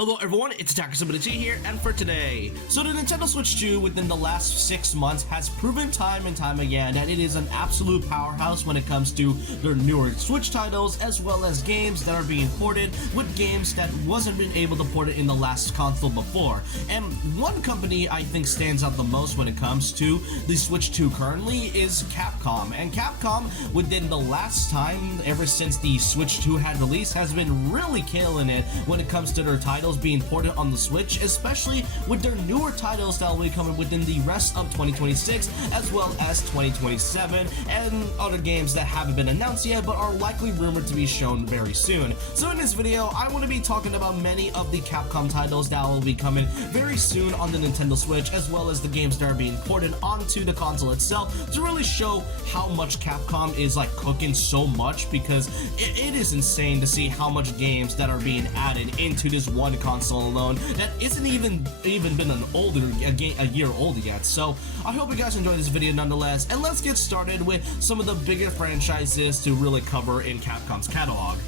Hello everyone, it's Attackers here, and for today, so the Nintendo Switch 2 within the last 6 months has proven time and time again that it is an absolute powerhouse when it comes to their newer Switch titles, as well as games that are being ported with games that wasn't been able to port it in the last console before. And one company I think stands out the most when it comes to the Switch 2 currently is Capcom. And Capcom, within the last time, ever since the Switch 2 had released, has been really killing it when it comes to their titles being ported on the Switch, especially with their newer titles that will be coming within the rest of 2026 as well as 2027, and other games that haven't been announced yet but are likely rumored to be shown very soon. So in this video, I want to be talking about many of the Capcom titles that will be coming very soon on the Nintendo Switch, as well as the games that are being ported onto the console itself, to really show how much Capcom is like cooking so much, because it is insane to see how much games that are being added into this one console alone that isn't even been a year old yet. So I hope you guys enjoyed this video nonetheless, and let's get started with some of the bigger franchises to really cover in Capcom's catalog.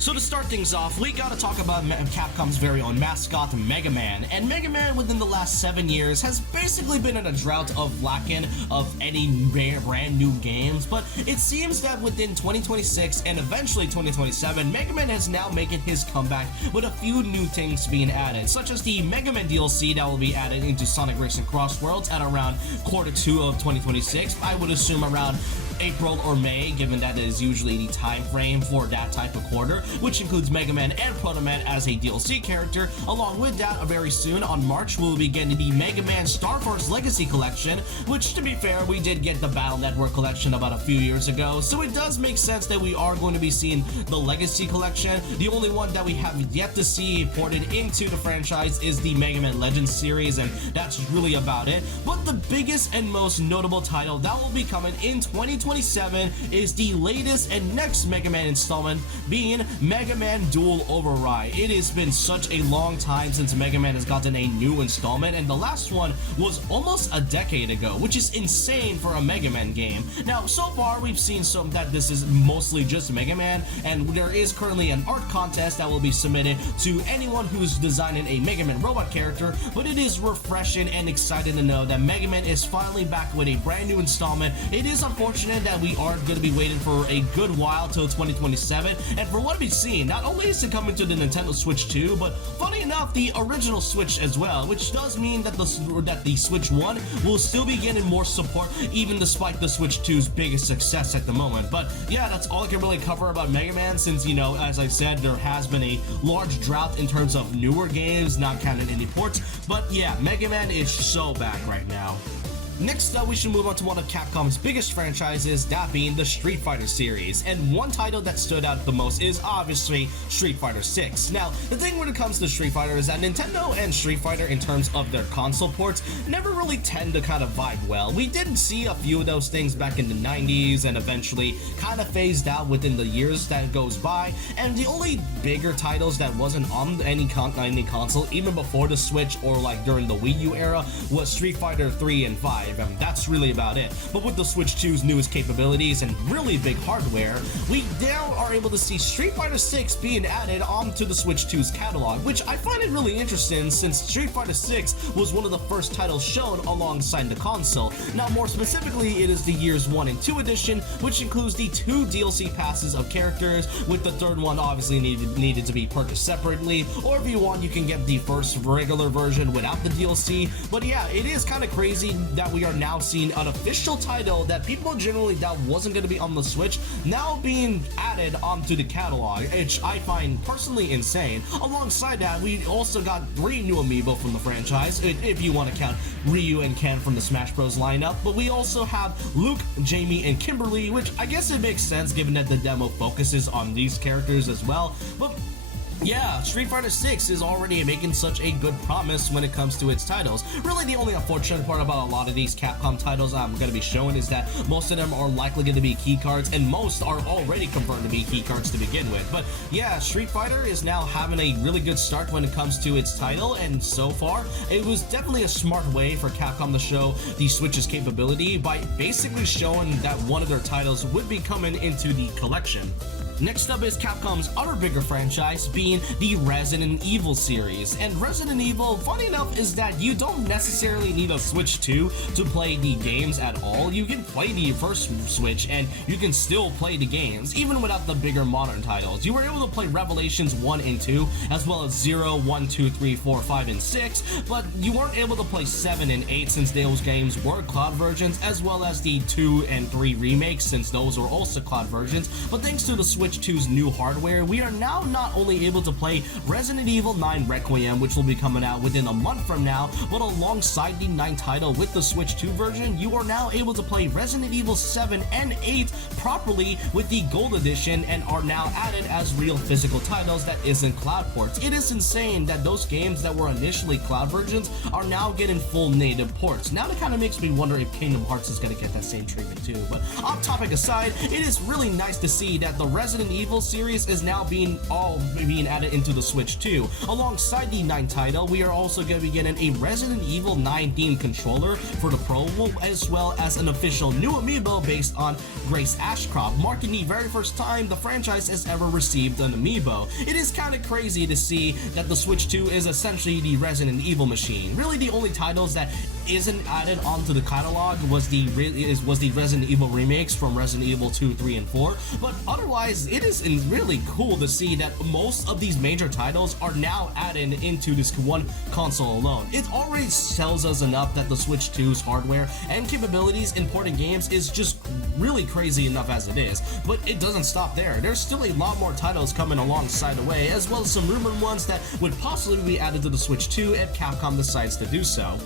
So to start things off, we gotta talk about Capcom's very own mascot, Mega Man. And Mega Man within the last 7 years has basically been in a drought of lacking of any brand new games, but it seems that within 2026 and eventually 2027, Mega Man is now making his comeback with a few new things being added, such as the Mega Man DLC that will be added into Sonic Racing Cross Worlds at around Q2 of 2026. I would assume around April or May, given that is usually the time frame for that type of quarter, which includes Mega Man and Proto Man as a DLC character. Along with that, very soon on March, we'll be getting the Mega Man Star Force Legacy Collection, which, to be fair, we did get the Battle Network Collection about a few years ago, so it does make sense that we are going to be seeing the Legacy Collection. The only one that we have yet to see ported into the franchise is the Mega Man Legends series, and that's really about it. But the biggest and most notable title that will be coming in 2027 is the latest and next Mega Man installment, being Mega Man Dual Override. It has been such a long time since Mega Man has gotten a new installment, and the last one was almost a decade ago, which is insane for a Mega Man game. Now, so far we've seen that this is mostly just Mega Man, and there is currently an art contest that will be submitted to anyone who's designing a Mega Man robot character, but it is refreshing and exciting to know that Mega Man is finally back with a brand new installment. It is unfortunate that we are going to be waiting for a good while till 2027, and for what we've seen, not only is it coming to the Nintendo Switch 2, but funny enough, the original Switch as well, which does mean that the Switch 1 will still be getting more support, even despite the Switch 2's biggest success at the moment. But yeah, that's all I can really cover about Mega Man, since, you know, as I said, there has been a large drought in terms of newer games, not counting any ports. But yeah, Mega Man is so back right now. Next up, we should move on to one of Capcom's biggest franchises, that being the Street Fighter series, and one title that stood out the most is obviously Street Fighter 6. Now, the thing when it comes to Street Fighter is that Nintendo and Street Fighter, in terms of their console ports, never really tend to kind of vibe well. We did see a few of those things back in the 90s, and eventually kind of phased out within the years that goes by, and the only bigger titles that wasn't on any console, even before the Switch or like during the Wii U era, was Street Fighter 3 and 5. And that's really about it. But with the Switch 2's newest capabilities and really big hardware, we now are able to see Street Fighter 6 being added onto the Switch 2's catalog, which I find it really interesting, since Street Fighter 6 was one of the first titles shown alongside the console. Now, more specifically, it is the Years 1 and 2 edition, which includes the 2 DLC passes of characters, with the third one obviously needed to be purchased separately, or if you want, you can get the first regular version without the DLC. But yeah, it is kind of crazy that we are now seeing an official title that people generally thought wasn't going to be on the Switch now being added onto the catalog, which I find personally insane. Alongside that, we also got 3 new amiibo from the franchise, if you want to count Ryu and Ken from the Smash Bros. Lineup, but we also have Luke, Jamie, and Kimberly, which I guess it makes sense given that the demo focuses on these characters as well. But yeah, Street Fighter 6 is already making such a good promise when it comes to its titles. Really, the only unfortunate part about a lot of these Capcom titles I'm going to be showing is that most of them are likely going to be keycards, and most are already confirmed to be keycards to begin with. But yeah, Street Fighter is now having a really good start when it comes to its title, and so far, it was definitely a smart way for Capcom to show the Switch's capability by basically showing that one of their titles would be coming into the collection. Next up is Capcom's other bigger franchise, being the Resident Evil series. And Resident Evil, funny enough, is that you don't necessarily need a Switch 2 to play the games at all. You can play the first Switch and you can still play the games, even without the bigger modern titles. You were able to play Revelations 1 and 2, as well as 0, 1, 2, 3, 4, 5, and 6, but you weren't able to play 7 and 8 since those games were cloud versions, as well as the 2 and 3 remakes since those were also cloud versions. But thanks to the Switch 2's new hardware, we are now not only able to play Resident Evil 9 Requiem, which will be coming out within a month from now, but alongside the 9 title with the Switch 2 version, you are now able to play Resident Evil 7 and 8 properly with the Gold Edition and are now added as real physical titles that isn't cloud ports. It is insane that those games that were initially cloud versions are now getting full native ports. Now that kind of makes me wonder if Kingdom Hearts is going to get that same treatment too. But off topic aside, it is really nice to see that the Resident Evil series is now being added into the Switch 2. Alongside the 9 title, we are also going to be getting a Resident Evil 9 themed controller for the Pro, as well as an official new amiibo based on Grace Ashcroft, marking the very first time the franchise has ever received an amiibo. It is kind of crazy to see that the Switch 2 is essentially the Resident Evil machine. Really, the only titles that isn't added onto the catalog was the Resident Evil remakes from Resident Evil 2, 3, and 4, but otherwise it is really cool to see that most of these major titles are now added into this one console alone. It already tells us enough that the Switch 2's hardware and capabilities in porting games is just really crazy enough as it is, but it doesn't stop there. There's still a lot more titles coming alongside the way, as well as some rumored ones that would possibly be added to the Switch 2 if Capcom decides to do so.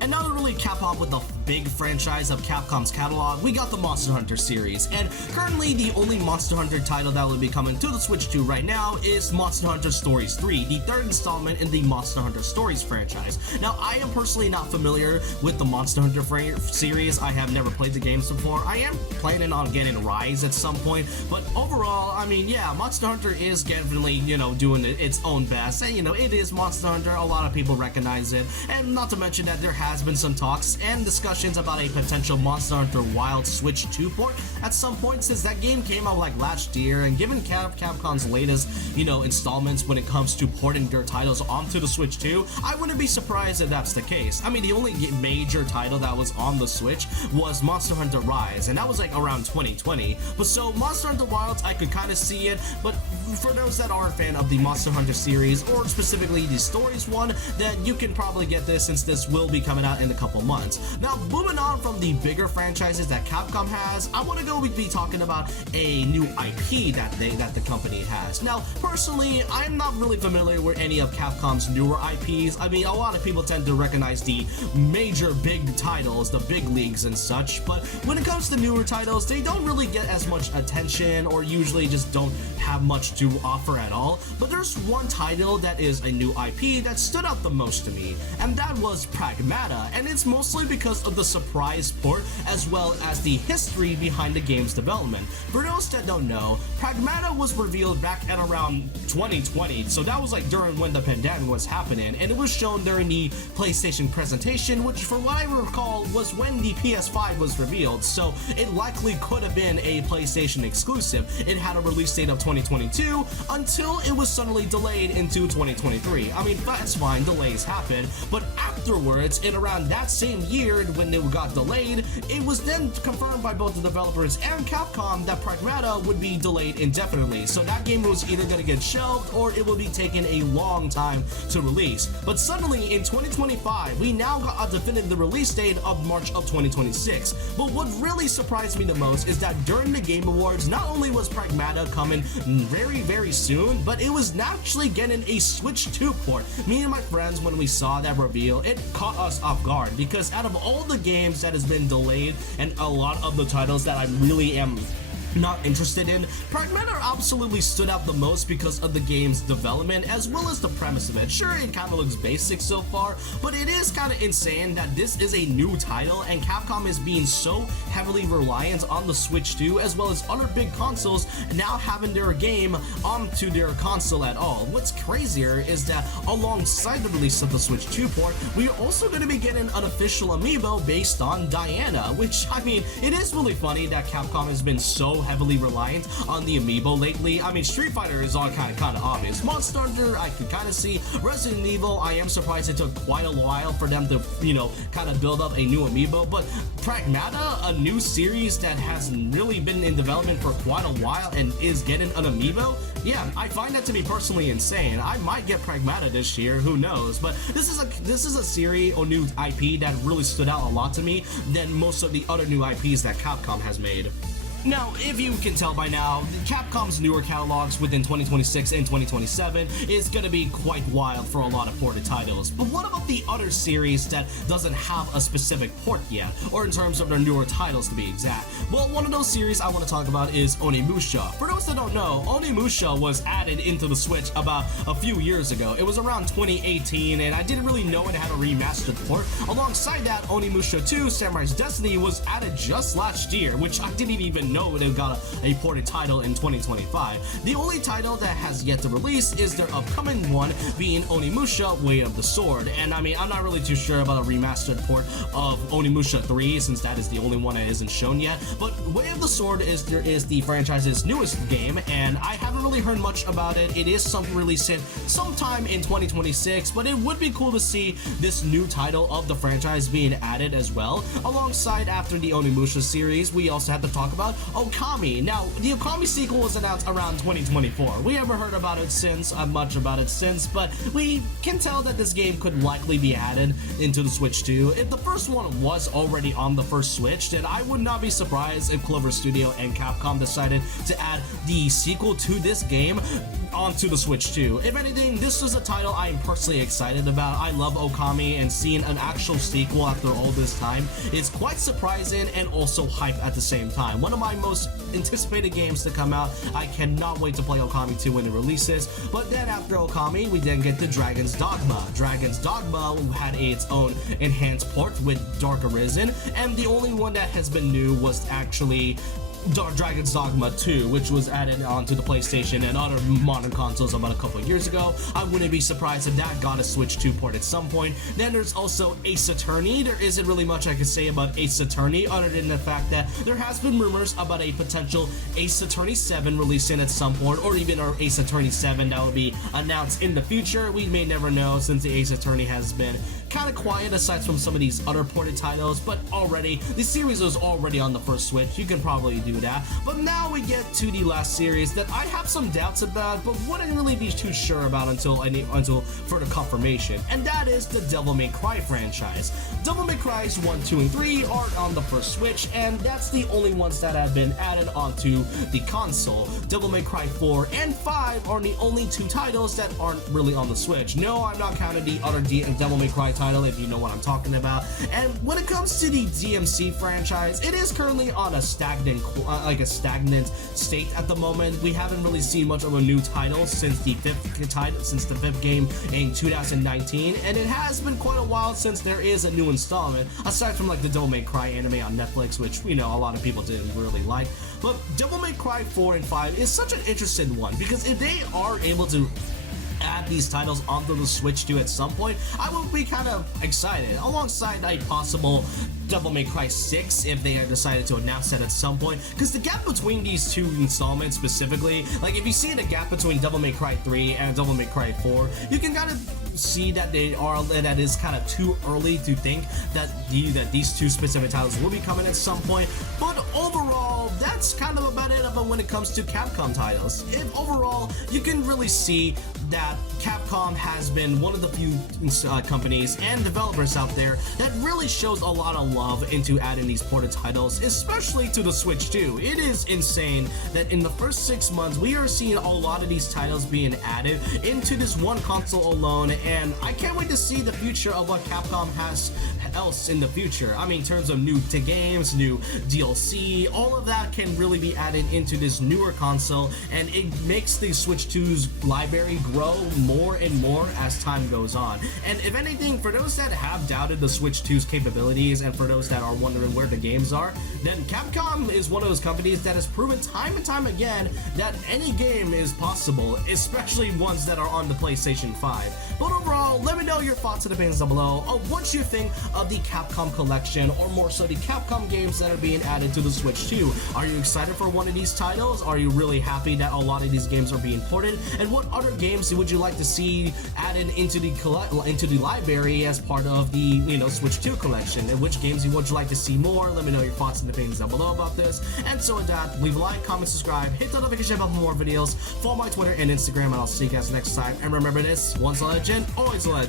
And now to really cap off with the big franchise of Capcom's catalog, we got the Monster Hunter series, and currently the only Monster Hunter title that will be coming to the Switch 2 right now is Monster Hunter Stories 3, the third installment in the Monster Hunter Stories franchise. Now, I am personally not familiar with the Monster Hunter series. I have never played the games before. I am planning on getting Rise at some point, but overall, I mean, yeah, Monster Hunter is definitely, doing its own best, and, it is Monster Hunter. A lot of people recognize it, and not to mention that there has been some talks and discussions about a potential Monster Hunter Wild Switch 2 port at some point, since that game came out like last year, and given Capcom's latest, installments when it comes to porting their titles onto the Switch 2, I wouldn't be surprised if that's the case. I mean, the only major title that was on the Switch was Monster Hunter Rise, and that was like around 2020. But so Monster Hunter Wilds, I could kind of see it, but for those that are a fan of the Monster Hunter series, or specifically the Stories one, then you can probably get this, since this will be coming out in a couple months. Now, moving on from the bigger franchises that Capcom has, I want to be talking about a new IP that the company has. Now, personally, I'm not really familiar with any of Capcom's newer IPs. I mean, a lot of people tend to recognize the major big titles, the big leagues and such, but when it comes to newer titles, they don't really get as much attention, or usually just don't have much to offer at all. But there's one title that is a new IP that stood out the most to me, and that was Pragmata, and it's mostly because of the surprise port as well as the history behind the game's development. For those that don't know, Pragmata was revealed back at around 2020, so that was like during when the pandemic was happening, and it was shown during the PlayStation presentation, which for what I recall was when the PS5 was revealed, so it likely could have been a PlayStation exclusive. It had a release date of 2022 until it was suddenly delayed into 2023. I mean, that's fine, delays happen, but afterwards, in around that same year when it got delayed, it was then confirmed by both the developers and Capcom that Pragmata would be delayed indefinitely, so that game was either going to get shelved or it will be taking a long time to release. But suddenly in 2025, we now got a definitive release date of March of 2026. But what really surprised me the most is that during the Game Awards, not only was Pragmata coming very, very soon, but it was actually getting a Switch 2 port. Me and my friends, when we saw that reveal, it caught us off guard, because out of all the games that has been delayed and a lot of the titles that I really am not interested in, Pragmata absolutely stood out the most because of the game's development as well as the premise of it. Sure, it kind of looks basic so far, but it is kind of insane that this is a new title and Capcom is being so heavily reliant on the Switch 2 as well as other big consoles now having their game onto their console at all. What's crazier is that alongside the release of the Switch 2 port, we are also going to be getting an official amiibo based on Diana, which, I mean, it is really funny that Capcom has been so heavily reliant on the amiibo lately. I mean, Street Fighter is all kind of obvious. Monster Hunter, I could kind of see. Resident Evil, I am surprised it took quite a while for them to, kind of build up a new amiibo. But Pragmata, a new series that hasn't really been in development for quite a while and is getting an amiibo, yeah, I find that to be personally insane. I might get Pragmata this year, who knows? But this is a series or new IP that really stood out a lot to me than most of the other new IPs that Capcom has made. Now, if you can tell by now, Capcom's newer catalogs within 2026 and 2027 is going to be quite wild for a lot of ported titles. But what about the other series that doesn't have a specific port yet, or in terms of their newer titles to be exact? Well, one of those series I want to talk about is Onimusha. For those that don't know, Onimusha was added into the Switch about a few years ago. It was around 2018, and I didn't really know it had a remastered port. Alongside that, Onimusha 2 Samurai's Destiny was added just last year, which I didn't even know it got a ported title in 2025. The only title that has yet to release is their upcoming one, being Onimusha Way of the Sword. And I mean, I'm not really too sure about a remastered port of Onimusha 3, since that is the only one that isn't shown yet. But Way of the Sword is the franchise's newest game, and I haven't really heard much about it. It is releasing sometime in 2026, but it would be cool to see this new title of the franchise being added as well. Alongside, after the Onimusha series, we also have to talk about Okami. Now, the Okami sequel was announced around 2024. We haven't heard about it since, much about it since, but we can tell that this game could likely be added into the Switch 2. If the first one was already on the first Switch, then I would not be surprised if Clover Studio and Capcom decided to add the sequel to this game onto the Switch 2. If anything, this was a title I am personally excited about. I love Okami, and seeing an actual sequel after all this time is quite surprising and also hype at the same time. One of my most anticipated games to come out. I cannot wait to play Okami 2 when it releases. But then after Okami, we then get to Dragon's Dogma. Dragon's Dogma had its own enhanced port with Dark Arisen, and the only one that has been new was actually Dragon's Dogma 2, which was added onto the PlayStation and other modern consoles about a couple of years ago. I wouldn't be surprised if that got a Switch 2 port at some point. Then there's also Ace Attorney. There isn't really much I can say about Ace Attorney other than the fact that there has been rumors about a potential Ace Attorney 7 releasing at some point, or even our Ace Attorney 7 that will be announced in the future. We may never know, since the Ace Attorney has been kind of quiet aside from some of these other ported titles, but already the series was already on the first Switch. You can probably do that. But now we get to the last series that I have some doubts about, but wouldn't really be too sure about until further confirmation, and that is the Devil May Cry franchise. Devil May Cry's 1, 2, and 3 are on the first Switch, and that's the only ones that have been added onto the console. Devil May Cry 4 and 5 are the only two titles that aren't really on the Switch. No, I'm not counting the other Devil May Cry title, if you know what I'm talking about. And when it comes to the DMC franchise, it is currently on a stagnant state at the moment. We haven't really seen much of a new title since the fifth game in 2019, and it has been quite a while since there is a new installment, aside from like the Devil May Cry anime on Netflix, which we know a lot of people didn't really like. But Devil May Cry 4 and 5 is such an interesting one, because if they are able to add these titles onto the Switch 2 at some point, I will be kind of excited, alongside a possible Devil May Cry 6 if they had decided to announce that at some point, because the gap between these two installments specifically, like if you see the gap between Devil May Cry 3 and Devil May Cry 4, you can kind of see that that is kind of too early to think that these two specific titles will be coming at some point. But overall, that's kind of about it when it comes to Capcom titles. If overall, you can really see that Capcom has been one of the few companies and developers out there that really shows a lot of love into adding these ported titles, especially to the Switch 2. It is insane that in the first 6 months, we are seeing a lot of these titles being added into this one console alone, and I can't wait to see the future of what Capcom has else in the future. I mean, in terms of new games, new DLC, all of that can really be added into this newer console, and it makes the Switch 2's library grow more and more as time goes on. And if anything, for those that have doubted the Switch 2's capabilities, and for those that are wondering where the games are, then Capcom is one of those companies that has proven time and time again that any game is possible, especially ones that are on the PlayStation 5. But overall, let let me know your thoughts in the opinions down below of what you think of the Capcom collection, or more so the Capcom games that are being added to the Switch 2. Are you excited for one of these titles? Are you really happy that a lot of these games are being ported? And what other games would you like to see added into the library as part of the Switch 2 collection? And which games would you like to see more? Let me know your thoughts and opinions down below about this. And so with that, leave a like, comment, subscribe, hit the notification bell for more videos, follow my Twitter and Instagram, and I'll see you guys next time. And remember this, once a legend, always a legend.